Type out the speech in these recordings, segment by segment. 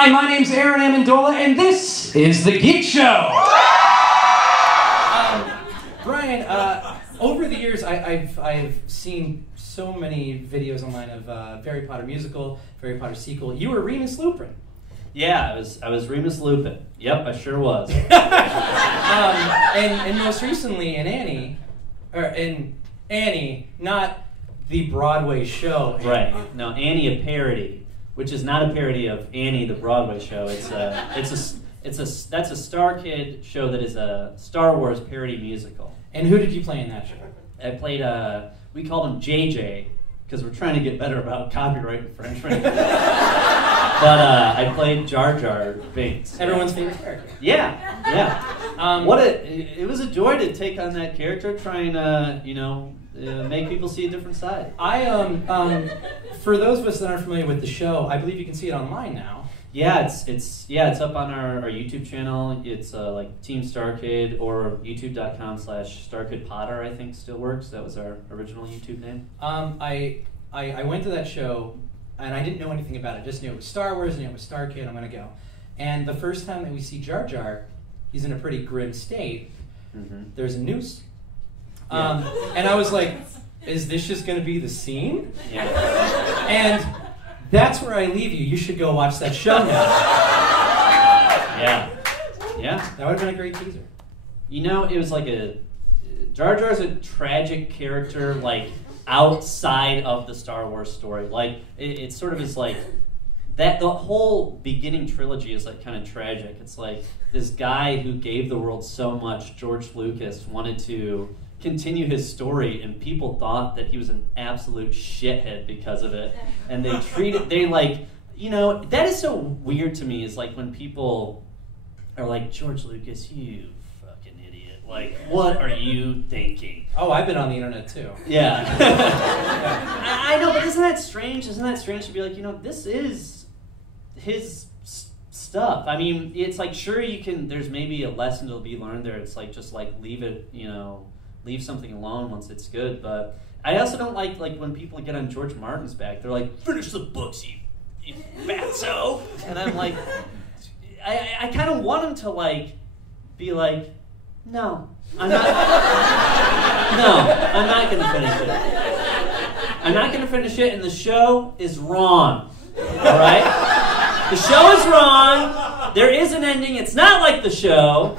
Hi, my name's Aaron Amendola, and this is the Geek Show. Brian, over the years, I've seen so many videos online of Harry Potter musical, Harry Potter sequel. You were Remus Lupin. Yeah, I was Remus Lupin. Yep, I sure was. And most recently in Annie, not the Broadway show. Annie. Right. No, Annie, a parody, which is not a parody of Annie, the Broadway show. That's a StarKid show that is a Star Wars parody musical. And who did you play in that show? I played we called him JJ because we're trying to get better about copyright infringement. But I played Jar Jar Binks. Everyone's favorite character. Yeah. It was a joy to take on that character, trying to make people see a different side. For those of us that aren't familiar with the show, I believe you can see it online now. Yeah, it's up on our YouTube channel. It's like Team StarKid or youtube.com/StarKidPotter, I think still works. That was our original YouTube name. I went to that show and I didn't know anything about it. Just knew it was Star Wars and it was StarKid. I'm gonna go. And the first time that we see Jar Jar, he's in a pretty grim state. Mm-hmm. There's a noose. Yeah. And I was like, is this just gonna be the scene? Yeah. And that's where I leave you. You should go watch that show now. Yeah. That would have been a great teaser. It was like Jar Jar's a tragic character, like outside of the Star Wars story. Like it sort of is like that. The whole beginning trilogy is like kind of tragic. It's like this guy who gave the world so much, George Lucas, wanted to continue his story, and people thought that he was an absolute shithead because of it, and that is so weird to me, is like when people are like, George Lucas, you fucking idiot, like what are you thinking? Oh, I've been on the internet too. Yeah. I know, but isn't that strange to be like, this is his stuff. I mean, it's like, sure, there's maybe a lesson to be learned there. It's like, just like leave it, leave something alone once it's good. But I also don't like when people get on George Martin's back. They're like, finish the books, you fatso. And I'm like, I kind of want him to be like, no, I'm not going to finish it. I'm not going to finish it, and the show is wrong. All right? The show is wrong. There is an ending. It's not like the show.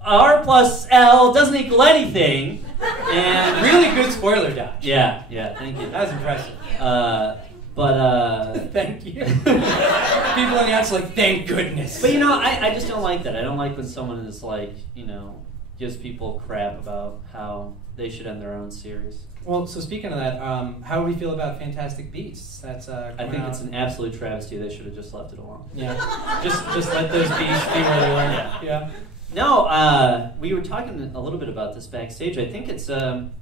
R plus L doesn't equal anything. And really good spoiler dodge. Yeah, thank you. That was impressive. Thank you. People in the audience are like, thank goodness. But I just don't like that. I don't like when someone is like, gives people crap about how they should end their own series. Well, so speaking of that, how do we feel about Fantastic Beasts? That's I think it's an absolute travesty. They should have just left it alone. Yeah, just let those beasts be where they were. Yeah. No, we were talking a little bit about this backstage. I think it's, I'm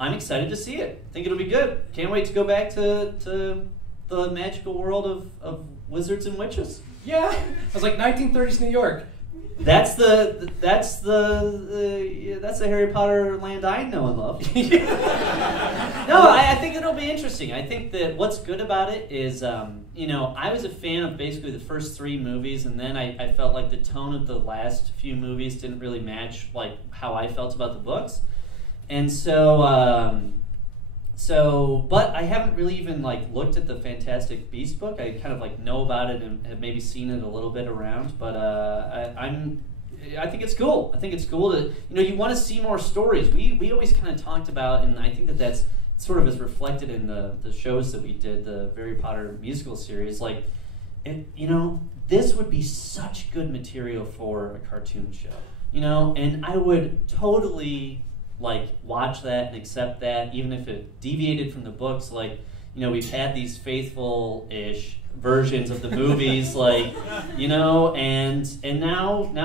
excited to see it. I think it'll be good. Can't wait to go back to the magical world of wizards and witches. Yeah, it was like 1930s New York. That's the Harry Potter land I know and love. No, I think it'll be interesting. I think that what's good about it is, I was a fan of basically the first 3 movies, and then I felt like the tone of the last few movies didn't really match like how I felt about the books, and but I haven't really even looked at the Fantastic Beasts book. I kind of know about it and have maybe seen it a little bit around, but I think it's cool. I think it's cool to, you want to see more stories. We always kind of talked about, and I think that's sort of is reflected in the shows that we did, the Harry Potter musical series. This would be such good material for a cartoon show, and I would totally watch that and accept that, even if it deviated from the books. We've had these faithful-ish versions of the movies, and now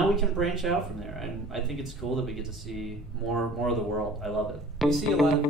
we can branch out from there. And I think it's cool that we get to see more of the world. I love it. You see a lot of